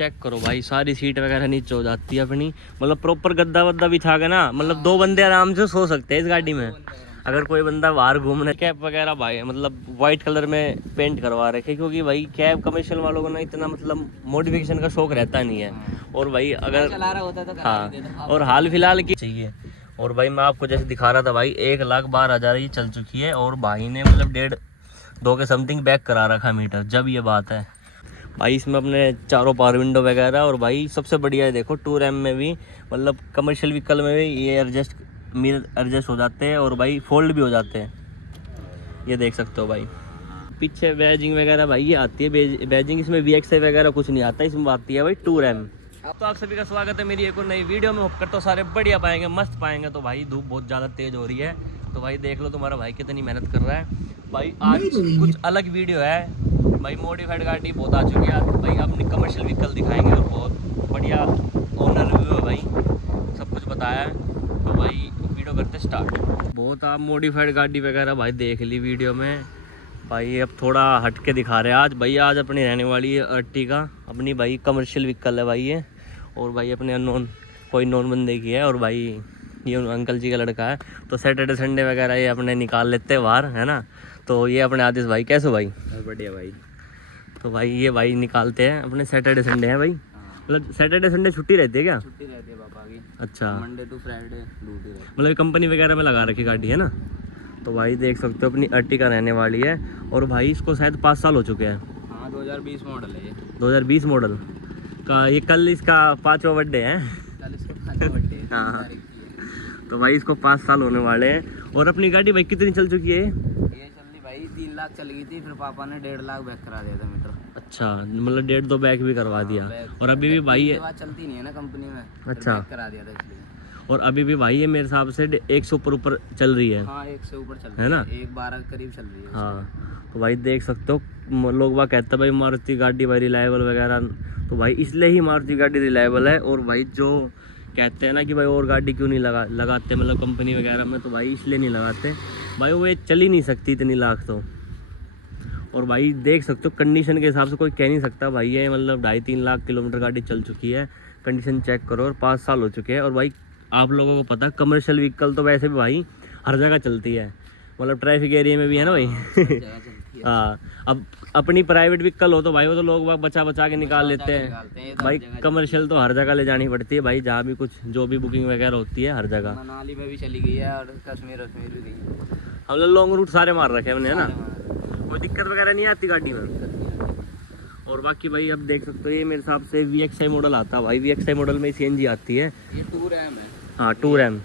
Check करो भाई, सारी सीट वगैरह नीचे हो जाती है अपनी, मतलब प्रॉपर गद्दा वद्दा बिछा के ना, मतलब 2 बंदे आराम से सो सकते हैं इस गाड़ी में। अगर कोई बंदा बाहर घूमने, कैब वगैरह भाई मतलब वाइट कलर में पेंट करवा रखे, क्योंकि भाई कैब कमर्शियल वालों को ना इतना मतलब मॉडिफिकेशन का शौक रहता नहीं है। और भाई अगर चला रहा होता तो हाँ, और हाल फिलहाल की चाहिए। और भाई मैं आपको जैसे दिखा रहा था भाई, 1,12,000 ये चल चुकी है, और भाई ने मतलब 1.5-2 के समथिंग बैक करा रखा है मीटर। जब ये बात है भाई, इसमें अपने चारों पावर विंडो वगैरह, और भाई सबसे बढ़िया है देखो 2RAM में भी, मतलब कमर्शियल व्हीकल में भी ये एडजस्ट, मिरर एडजस्ट हो जाते हैं, और भाई फोल्ड भी हो जाते हैं, ये देख सकते हो भाई। पीछे बैजिंग वगैरह भाई ये आती है बैजिंग, इसमें VXI वगैरह कुछ नहीं आता, इसमें आती है भाई 2RAM। तो आप सभी का स्वागत है मेरी एक और नई वीडियो में। होप करता हूँ सारे बढ़िया पाएंगे, मस्त पाएंगे। तो भाई धूप बहुत ज़्यादा तेज़ हो रही है, तो भाई देख लो तुम्हारा भाई कितनी मेहनत कर रहा है भाई। आज कुछ अलग वीडियो है भाई, मॉडिफाइड गाड़ी बहुत आ चुकी है भाई, अपनी कमर्शियल व्हीकल दिखाएंगे, और बहुत बढ़िया ओनर रिव्यू है भाई, सब कुछ बताया है। तो भाई वीडियो करते स्टार्ट। बहुत आप मॉडिफाइड गाड़ी वगैरह भाई देख ली वीडियो में भाई, अब थोड़ा हट के दिखा रहे हैं आज भाई। आज अपनी रहने वाली है अर्टिगा, अपनी भाई कमर्शियल व्हीकल है भाई ये, और भाई अपने अननोन कोई नॉन बंदे की है, और भाई ये अंकल जी का लड़का है। तो सैटरडे संडे वगैरह ये अपने निकाल लेते हैं बाहर, है ना। तो ये अपने आदिश भाई, कैसे हो भाई? बढ़िया भाई। तो भाई ये भाई निकालते हैं अपने सैटरडे संडे है भाई, मतलब सैटरडे संडे छुट्टी रहती है क्या? छुट्टी रहती है पापा की। अच्छा, मंडे टू फ्राइडे ड्यूटी रहती है। मतलब कंपनी वगैरह में लगा रखी गाड़ी है ना। तो भाई देख सकते हो अपनी अर्टिगा रहने वाली है, और भाई इसको शायद 5 साल हो चुके हैं। हाँ 2020 मॉडल है ये। 2020 मॉडल का ये, कल इसका 5वां बर्थडे है। कल इसको 5वां बर्थडे है। हाँ, तो भाई इसको 5 साल होने वाले हैं। और अपनी गाड़ी भाई कितनी चल चुकी है? ये चल रही भाई 3 लाख चल गई थी, फिर पापा ने 1.5 लाख बैक करा दिया था मीटर। अच्छा, मतलब 1.5-2 बैक भी करवा दिया। और अभी भी भाई बात चलती नहीं है ना कंपनी में, अच्छा बैक करा दिया था इसलिए। और अभी भी भाई ये मेरे हिसाब से 100 ऊपर चल रही है। हाँ 1 से ऊपर चल रही है ना, 1.12 करीब चल रही है। हाँ, तो भाई देख सकते हो लोग बाग कहते हैं भाई मारुति गाड़ी भाई रिलायबल वगैरह, तो भाई इसलिए ही मारुति गाड़ी रिलायबल है। और भाई जो कहते हैं ना कि भाई और गाड़ी क्यों नहीं लगाते मतलब कंपनी वगैरह में, तो भाई इसलिए नहीं लगाते भाई, वो ये चल ही नहीं सकती इतनी लाख तो। और भाई देख सकते हो कंडीशन के हिसाब से कोई कह नहीं सकता भाई ये मतलब 2.5-3 लाख किलोमीटर गाड़ी चल चुकी है। कंडीशन चेक करो, और 5 साल हो चुके हैं। और भाई आप लोगों को पता है कमर्शियल व्हीकल तो वैसे भी भाई हर जगह चलती है, मतलब ट्रैफिक एरिया में भी है ना भाई। हाँ, अब अपनी प्राइवेट व्हीकल हो तो भाई वो तो लोग बचा बचा के निकाल लेते हैं भाई, कमर्शियल तो हर जगह ले जानी पड़ती है भाई, जहाँ भी कुछ जो भी बुकिंग वगैरह होती है हर जगह। मनाली में भी चली गई है, और कश्मीर भी गई। हम लोग लॉन्ग रूट सारे मार रखे हमने, है ना, कोई दिक्कत वगैरह नहीं आती गाड़ी में। और बाकी भाई अब देख सकते हो ये मेरे हिसाब से VXI मॉडल आता है भाई, VXI मॉडल में CNG आती है। ये 2RAM है। हाँ 2RAM,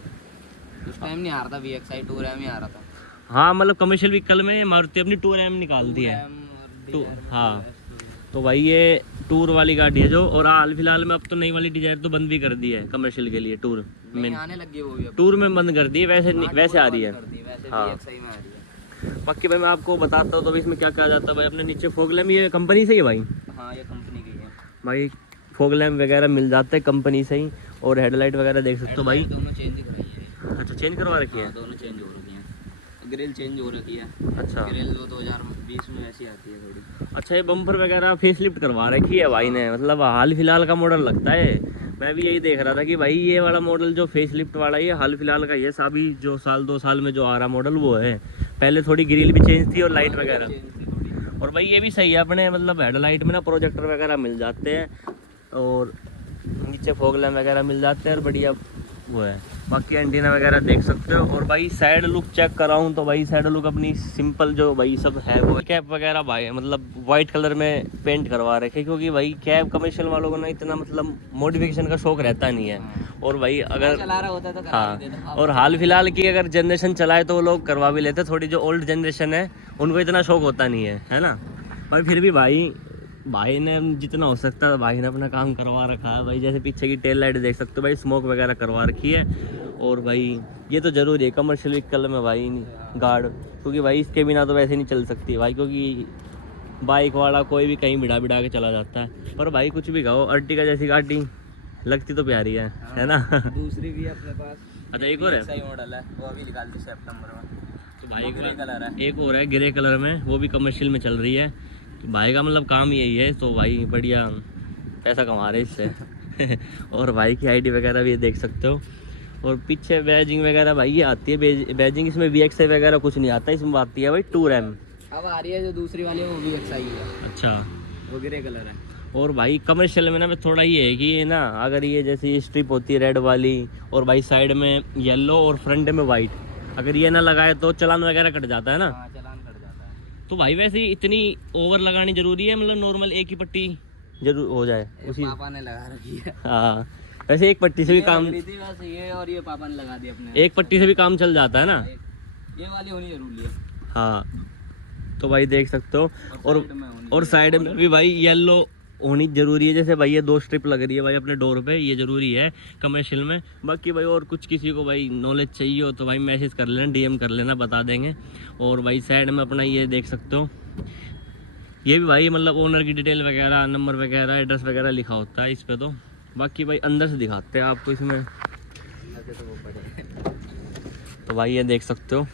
उस टाइम नहीं आ रहा था VXI, 2RAM ही आ रहा था। हाँ मतलब कमर्शियल व्हीकल में मारुति अपनी 2RAM निकाल दी है। हाँ, तो भाई ये टूर वाली गाड़ी है जो, और हाल फिलहाल में अब तो नई वाली डिजायर तो बंद भी कर दी है कमर्शियल के लिए, टूर में आने लगी है वो भी, टूर में बंद कर दी है, वैसे आ रही है। हाँ, VXI में आ रही है। बाकी भाई मैं आपको बताता हूँ तो भाई इसमें क्या क्या जाता है भाई। अपने नीचे फॉग लैम्प ये कंपनी से ही है भाई। हाँ ये कंपनी की है भाई, फॉग लैम्प वगैरह मिल जाते हैं कंपनी से ही, और हेडलाइट वगैरह देख सकते हो भाई। दोनों चेंज कर रही है। अच्छा, चेंज करवा रखी है? दोनों चेंज हो रखी है, ग्रिल चेंज हो रखी है। अच्छा, ग्रिल 2020 में ऐसी आती है थोड़ी। अच्छा, ये बम्पर वगैरह फेस लिफ्ट करवा रखी है भाई ने, मतलब हाल फिलहाल का मॉडल लगता है। मैं भी यही देख रहा था कि भाई ये वाला मॉडल जो फेस लिफ्ट वाला ये हाल फिलहाल का, ये अभी जो 1-2 साल में जो आ रहा मॉडल वो है। पहले थोड़ी ग्रिल भी चेंज थी और लाइट वगैरह। और भाई ये भी सही है अपने, मतलब हेडलाइट में ना प्रोजेक्टर वगैरह मिल जाते हैं, और नीचे फॉग लैम्प वगैरह मिल जाते हैं, और बढ़िया वो है। बाकी एंटीना वगैरह देख सकते हो। और भाई साइड लुक चेक कराऊँ तो भाई साइड लुक अपनी सिंपल जो भाई सब है वो, कैप वगैरह भाई मतलब वाइट कलर में पेंट करवा रखे, क्योंकि भाई कैब कमर्शियल वालों को ना इतना मतलब मॉडिफिकेशन का शौक रहता नहीं है। और भाई अगर चला रहा होता तो हाँ, और हाल फिलहाल की अगर जनरेशन चलाए तो वो लोग करवा भी लेते, थोड़ी जो ओल्ड जनरेशन है उनको इतना शौक होता नहीं है ना भाई। फिर भी भाई ने जितना हो सकता है भाई ने अपना काम करवा रखा है भाई। जैसे पीछे की टेल लाइट देख सकते हो भाई, स्मोक वगैरह करवा रखी है। और भाई ये तो ज़रूरी है कमर्शियल व्हीकल में भाई गार्ड, क्योंकि भाई इसके बिना तो वैसे नहीं चल सकती भाई, क्योंकि बाइक वाला कोई भी कहीं बिड़ा के चला जाता है। पर भाई कुछ भी कहो, अर्टिगा जैसी गाड़ी लगती तो प्यारी है ना। दूसरी भी अपने पास। अच्छा, एक और है मॉडल है, वो अभी निकाल दी सितंबर में। तो भाई कलर है, एक और है ग्रे कलर में, वो भी कमर्शियल में चल रही है। तो भाई का मतलब काम यही है, तो भाई बढ़िया पैसा कमा रहे इससे। और भाई की आईडी वगैरह भी देख सकते हो। और पीछे बैजिंग वगैरह भाई ये आती है बैजिंग, इसमें VXI वगैरह कुछ नहीं आता, इसमें आती है भाई 2RAM। अब आ रही है जो दूसरी वाली है वो भी अच्छा ही है। अच्छा, वो ग्रे कलर है। और भाई कमर्शियल में ना थोड़ा ये है कि ये ना अगर ये जैसे ये स्ट्रिप होती है रेड वाली और भाई साइड में येलो और फ्रंट में वाइट, अगर ये ना लगाए तो चलान वगैरह कट जाता है ना। हाँ, चालान कट जाता है। तो भाई वैसे इतनी ओवर लगानी जरूरी है, मतलब नॉर्मल एक ही पट्टी जरूर हो जाए उसी। पापा ने लगा रखी है। हाँ, वैसे एक पट्टी से भी काम, थी बस ये, और ये पापा ने लगा दी अपने। एक पट्टी से भी काम चल जाता है ना। ये वाली होनी जरूरी है। हाँ, तो भाई देख सकते हो। और साइड में भी भाई येलो होनी जरूरी है। जैसे भाई ये 2 स्ट्रिप लग रही है भाई अपने डोर पे, ये जरूरी है कमर्शियल में। बाकी भाई और कुछ किसी को भाई नॉलेज चाहिए हो तो भाई मैसेज कर लेना, DM कर लेना, बता देंगे। और भाई साइड में अपना ये देख सकते हो, ये भी भाई मतलब ओनर की डिटेल वगैरह, नंबर वगैरह, एड्रेस वगैरह लिखा होता है इस पे। तो बाकी भाई अंदर से दिखाते हैं आपको इसमें। तो भाई ये देख सकते हो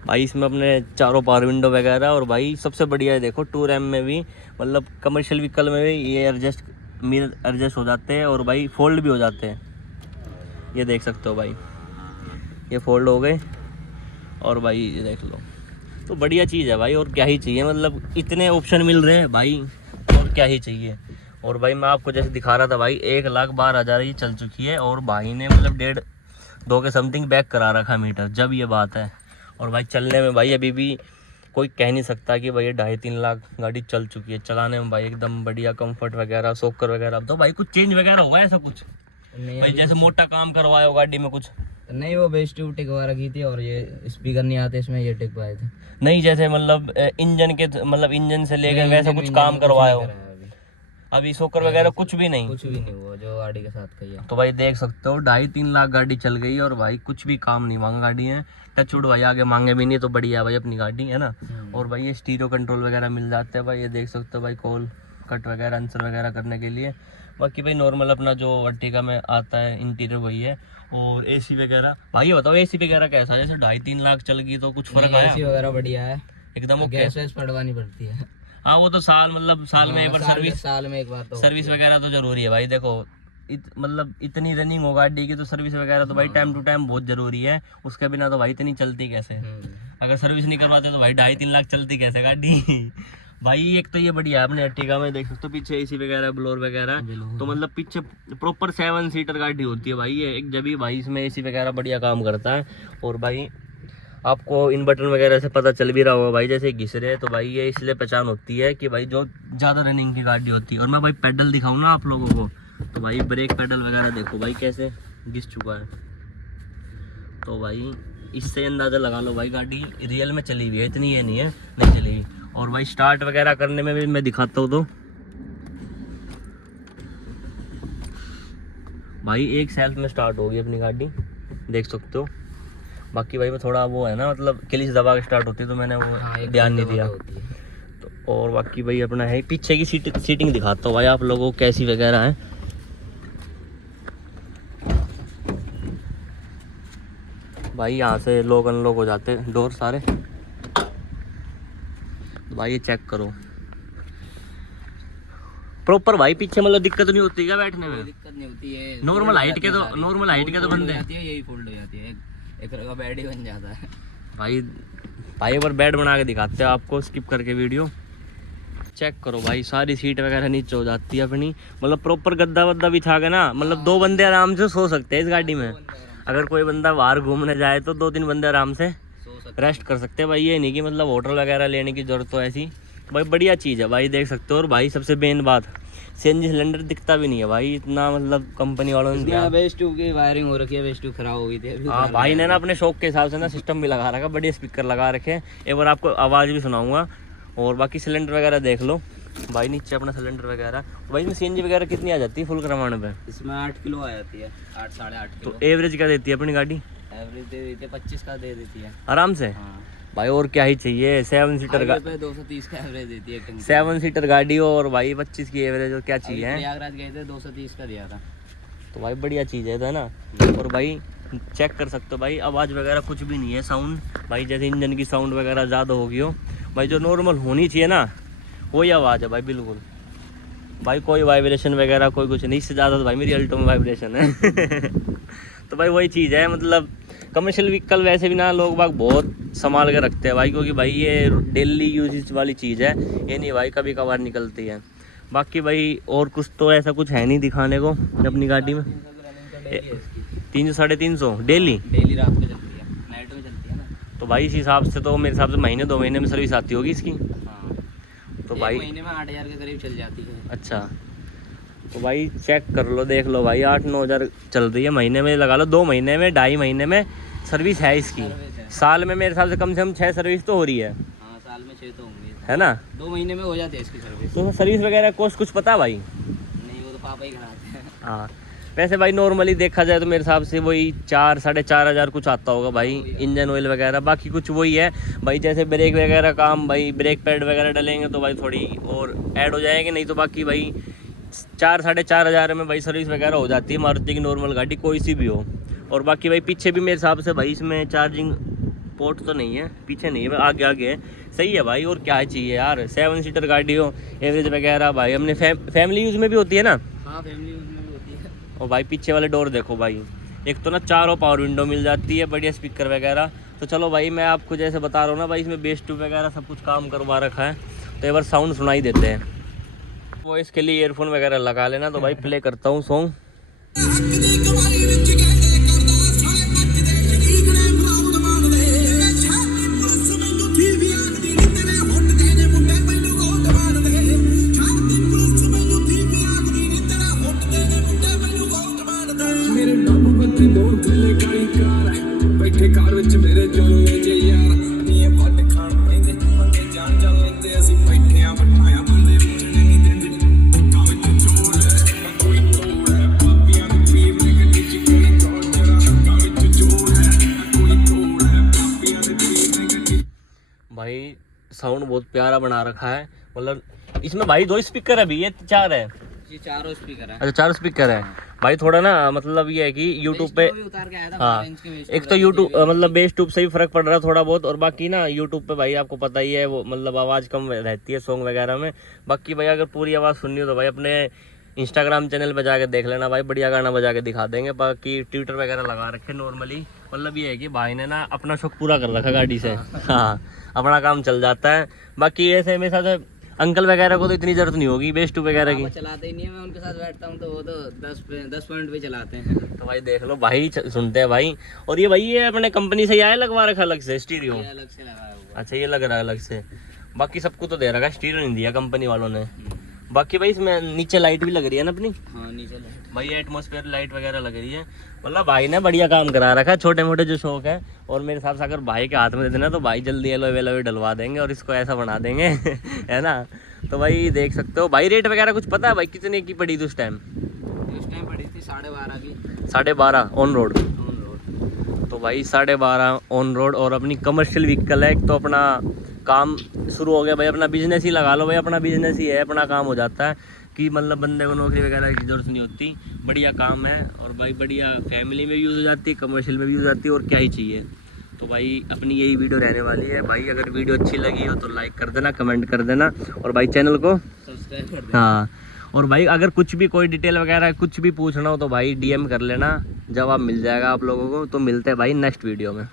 भाई, इसमें अपने चारों पावर विंडो वगैरह। और भाई सबसे बढ़िया है देखो 2RAM में भी, मतलब कमर्शियल व्हीकल में भी ये एडजस्ट, मिरर एडजस्ट हो जाते हैं और भाई फोल्ड भी हो जाते हैं। ये देख सकते हो भाई, ये फोल्ड हो गए। और भाई ये देख लो, तो बढ़िया चीज़ है भाई। और क्या ही चाहिए, मतलब इतने ऑप्शन मिल रहे हैं भाई, और क्या ही चाहिए। और भाई मैं आपको जैसे दिखा रहा था भाई 1,12,000 ये चल चुकी है। और भाई ने मतलब 1.5-2 के समथिंग बैक करा रखा मीटर, जब ये बात है। और भाई चलने में भाई अभी भी कोई कह नहीं सकता कि भाई 2.5-3 लाख गाड़ी चल चुकी है। चलाने में भाई एकदम बढ़िया, कंफर्ट वगैरह, सोकर वगैरह। तो भाई कुछ चेंज वगैरह हुआ है ऐसा कुछ भाई, जैसे मोटा काम करवाया हो गाड़ी में कुछ? नहीं, वो बेस ट्यूब टिकवा रखी थी और ये स्पीकर नहीं आते इसमें, ये टिकवाए थे। नहीं, जैसे मतलब इंजन के, मतलब इंजन से लेकर वैसा कुछ काम करवाया हो? अभी सोकर वगैरह कुछ भी नहीं? कुछ भी नहीं हुआ जो गाड़ी के साथ कही है। तो भाई देख सकते हो 2.5-3 लाख गाड़ी चल गई और भाई कुछ भी काम नहीं मांगा गाड़ी है। टचवुड भाई आगे मांगे भी नहीं, तो बढ़िया भाई अपनी गाड़ी है ना। और भाई ये स्टीरियो कंट्रोल वगैरह मिल जाते हैं भाई, ये देख सकते हो भाई, कॉल कट वगैरह, आंसर वगैरह करने के लिए। बाकी भाई नॉर्मल अपना जो अर्टिगा में आता है इंटीरियर वही है। और AC वगैरह भाई ये बताओ, AC वगैरह कैसा है? जैसे 2.5-3 लाख चल गई तो कुछ फर्क आया? AC वगैरह बढ़िया है एकदम ओके। गैस पड़वानी पड़ती है। हाँ, वो तो साल में एक बार सर्विस, साल में एक बार तो सर्विस वगैरह तो जरूरी है भाई। देखो मतलब इतनी रनिंग हो गाड़ी की तो सर्विस वगैरह तो भाई टाइम टू टाइम बहुत जरूरी है। उसके बिना तो भाई इतनी चलती कैसे? अगर सर्विस नहीं करवाते तो भाई 2.5-3 लाख चलती कैसे गाड़ी? भाई एक तो ये बढ़िया है अपने अर्टिगा में, देख सकते हो पीछे AC वगैरह, ब्लोर वगैरह। तो मतलब पीछे प्रॉपर 7 सीटर गाड़ी होती है भाई ये एक, जब भी भाई इसमें AC वगैरह बढ़िया काम करता है। और भाई आपको इन बटन वगैरह से पता चल भी रहा होगा भाई, जैसे घिस रहे तो भाई ये इसलिए पहचान होती है कि भाई जो ज़्यादा रनिंग की गाड़ी होती है। और मैं भाई पेडल दिखाऊँ ना आप लोगों को, तो भाई ब्रेक पेडल वगैरह देखो भाई कैसे घिस चुका है। तो भाई इससे अंदाज़ा लगा लो भाई गाड़ी रियल में चली हुई है, इतनी ये नहीं है नहीं चली हुई। और भाई स्टार्ट वगैरह करने में भी मैं दिखाता हूँ। तो भाई एक सेल्फ में स्टार्ट होगी अपनी गाड़ी, देख सकते हो। बाकी भाई मैं थोड़ा वो है ना, मतलब क्लिच दबा के स्टार्ट होती है तो मैंने वो ध्यान नहीं दिया। तो और बाकी भाई अपना है पीछे की सीटिंग दिखाता हूँ भाई आप लोगों को कैसी वगैरह है। भाई यहाँ से लॉक अनलॉक हो जाते हैं डोर सारे। भाई ये चेक करो प्रॉपर भाई, पीछे मतलब दिक्कत नहीं होती क्या बैठने में? दिक्कत नहीं होती है। नॉर्मल हाइट के तो बंदे यही फोल्ड हो जाती है, एक तरह का बेड ही बन जाता है भाई। एक बार बेड बना के दिखाते हैं आपको, स्किप करके वीडियो चेक करो भाई। सारी सीट वगैरह नीचे हो जाती है अपनी, मतलब प्रॉपर गद्दा वद्दा बिछा के ना, मतलब 2 बंदे आराम से सो सकते हैं इस गाड़ी में। अगर कोई बंदा बाहर घूमने जाए तो 2-3 बंदे आराम से रेस्ट कर सकते हैं भाई। ये नहीं कि मतलब होटल वगैरह लेने की जरूरत हो ऐसी। भाई बढ़िया चीज़ है भाई, देख सकते हो। और भाई सबसे मेन बात, CNG सिलेंडर दिखता भी नहीं है भाई इतना, मतलब कंपनी वालों ने दिया। बेस ट्यूब की वायरिंग हो रखी है, बेस ट्यूब खराब हो गई थी। हाँ, भाई ने ना अपने शौक के हिसाब से ना सिस्टम भी लगा रखा, बढ़िया स्पीकर लगा रखे हैं। एक बार आपको आवाज़ भी सुनाऊंगा। और बाकी सिलेंडर वगैरह देख लो भाई, नीचे अपना सिलेंडर वगैरह। भाई इसमें CNG वगैरह कितनी आ जाती है फुल करवाने पे? इसमें 8 किलो आ जाती है, 8-8.5 किलो। तो एवरेज क्या देती है अपनी गाड़ी? एवरेज दे देती है 25 का दे देती है आराम से। हाँ। भाई और क्या ही चाहिए, 7 सीटर पे 230 का एवरेज देती है 7 सीटर गाड़ी हो और भाई 25 की एवरेज, और क्या चाहिए? प्रयागराज गए थे 230 का दिया था। तो भाई बढ़िया चीज़ है ना। और भाई चेक कर सकते हो भाई, आवाज़ वगैरह कुछ भी नहीं है। साउंड भाई जैसे इंजन की साउंड वगैरह ज़्यादा होगी हो भाई, जो नॉर्मल होनी चाहिए ना वही आवाज़ है भाई बिल्कुल। भाई कोई वाइब्रेशन वगैरह कोई कुछ नहीं, इससे ज़्यादा तो भाई मेरी अल्टो में वाइब्रेशन है। तो भाई वही चीज़ है, मतलब कमर्शियल व्हीकल वैसे भी ना लोग बाग बहुत संभाल के रखते हैं भाई, क्योंकि भाई ये डेली यूजेज वाली चीज़ है, ये नहीं भाई कभी कभार निकलती है। बाकी भाई और कुछ तो ऐसा कुछ है नहीं दिखाने को अपनी गाड़ी में। 300 साढ़े 300 डेली डेली रात को चलती है, नाइट में चलती है ना। तो भाई इस हिसाब से तो मेरे हिसाब से महीने 2 महीने में सर्विस आती होगी इसकी। हाँ, तो एक भाई महीने में 8,000 के करीब चल जाती है। अच्छा, तो भाई चेक कर लो, देख लो भाई 8-9 हज़ार चल रही है महीने में, लगा लो 2 महीने में 2.5 महीने में सर्विस है इसकी। सर्विस है। साल में मेरे हिसाब से कम 6 सर्विस तो हो रही है, हाँ, साल में 6 तो होंगे, है ना। 2 महीने में हो जाती है इसकी सर्विस। तो सर्विस वगैरह कोस्ट कुछ पता भाई? नहीं, वो तो पापा ही कराते हैं। हाँ, वैसे भाई नॉर्मली देखा जाए तो मेरे हिसाब से वही 4 साढ़े 4 हज़ार कुछ आता होगा भाई, इंजन ऑयल वगैरह, बाकी कुछ वही है भाई। जैसे ब्रेक वगैरह काम भाई, ब्रेक पैड वगैरह डलेंगे तो भाई थोड़ी और ऐड हो जाएंगे, नहीं तो बाकी भाई 4 साढ़े 4 हज़ार में भाई सर्विस वगैरह हो जाती है मारुति की नॉर्मल गाड़ी कोई सी भी हो। और बाकी भाई पीछे भी मेरे हिसाब से भाई इसमें चार्जिंग पोर्ट तो नहीं है, पीछे नहीं है, आगे आगे है, सही है भाई। और क्या चाहिए यार, 7 सीटर गाड़ी हो, एवरेज वगैरह भाई अपने फैमिली यूज़ में भी होती है ना। हाँ, फैमिली यूज़ में भी होती है। और भाई पीछे वाले डोर देखो भाई, एक तो ना चारों पावर विंडो मिल जाती है, बढ़िया स्पीकर वगैरह। तो चलो भाई मैं आपको जैसे बता रहा हूँ ना भाई, इसमें बेस ट्यूब वगैरह सब कुछ काम करवा रखा है, तो एक बार साउंड सुनाई देते हैं। वो इसके लिए ईयरफोन वगैरह लगा लेना। तो भाई प्ले करता हूँ सॉन्ग। भाई साउंड बहुत प्यारा बना रखा है, मतलब इसमें भाई 2 स्पीकर है भी, ये 4 है? ये 4 स्पीकर है। अच्छा 4 स्पीकर है भाई। थोड़ा ना मतलब ये है कि यूट्यूब पे, उतार के आया था, हाँ 12 इंच के एक तो यूट्यूब मतलब बेस ट्यूब से ही फर्क पड़ रहा है थोड़ा बहुत, और बाकी ना यूट्यूब पे भाई आपको पता ही है वो मतलब आवाज़ कम रहती है सॉन्ग वगैरह में। बाकी भाई अगर पूरी आवाज़ सुननी हो तो भाई अपने इंस्टाग्राम चैनल पे जाके देख लेना भाई, बढ़िया गाना बजा के दिखा देंगे। बाकी ट्विटर वगैरह लगा रखे नॉर्मली, मतलब ये है कि भाई ने ना अपना शौक पूरा कर रखा गाड़ी से। हाँ, अपना काम चल जाता है। बाकी ऐसे मेरे साथ अंकल वगैरह को तो इतनी जरूरत नहीं होगी बेस ट्यूब वगैरह की, चलाते ही नहीं है। मैं उनके साथ बैठता हूँ तो वो तो 10 मिनट पे चलाते हैं। तो भाई देख लो भाई सुनते हैं भाई। और ये भाई ये अपने कंपनी से ही आया लगवा रखा अलग से स्टीरियो? ये अलग से लगाया हुआ। अच्छा, ये लग रहा है अलग से, बाकी सबको तो दे रखा है, स्टीरियो नहीं दिया कंपनी वालों ने। बाकी भाई इसमें नीचे लाइट भी लग रही है ना अपनी? हाँ, नीचे लाइट भाई एटमॉस्फेयर लाइट वगैरह लग रही है, मतलब भाई ने बढ़िया काम करा रखा है, छोटे मोटे जो शौक है। और मेरे हिसाब से अगर भाई के हाथ में दे देना तो भाई जल्दी एलोए वेलोए डलवा देंगे और इसको ऐसा बना देंगे। है ना। तो भाई देख सकते हो भाई, रेट वगैरह कुछ पता है भाई कितने की पड़ी थी उस टाइम? पड़ी थी 12.5 की। 12.5 ऑन रोड? On road. तो भाई 12.5 ऑन रोड, और अपनी कमर्शियल व्हीकल है, एक तो अपना काम शुरू हो गया भाई, अपना बिजनेस ही लगा लो भाई, अपना बिजनेस ही है, अपना काम हो जाता है कि मतलब बंदे को नौकरी वगैरह की जरूरत नहीं होती, बढ़िया काम है। और भाई बढ़िया फैमिली में भी यूज़ हो जाती है, कमर्शियल में भी यूज़ हो जाती है, और क्या ही चाहिए। तो भाई अपनी यही वीडियो रहने वाली है भाई, अगर वीडियो अच्छी लगी हो तो लाइक कर देना, कमेंट कर देना, और भाई चैनल को सब्सक्राइब कर देना। हाँ, और भाई अगर कुछ भी कोई डिटेल वगैरह कुछ भी पूछना हो तो भाई DM कर लेना, जवाब मिल जाएगा आप लोगों को। तो मिलते हैं भाई नेक्स्ट वीडियो में।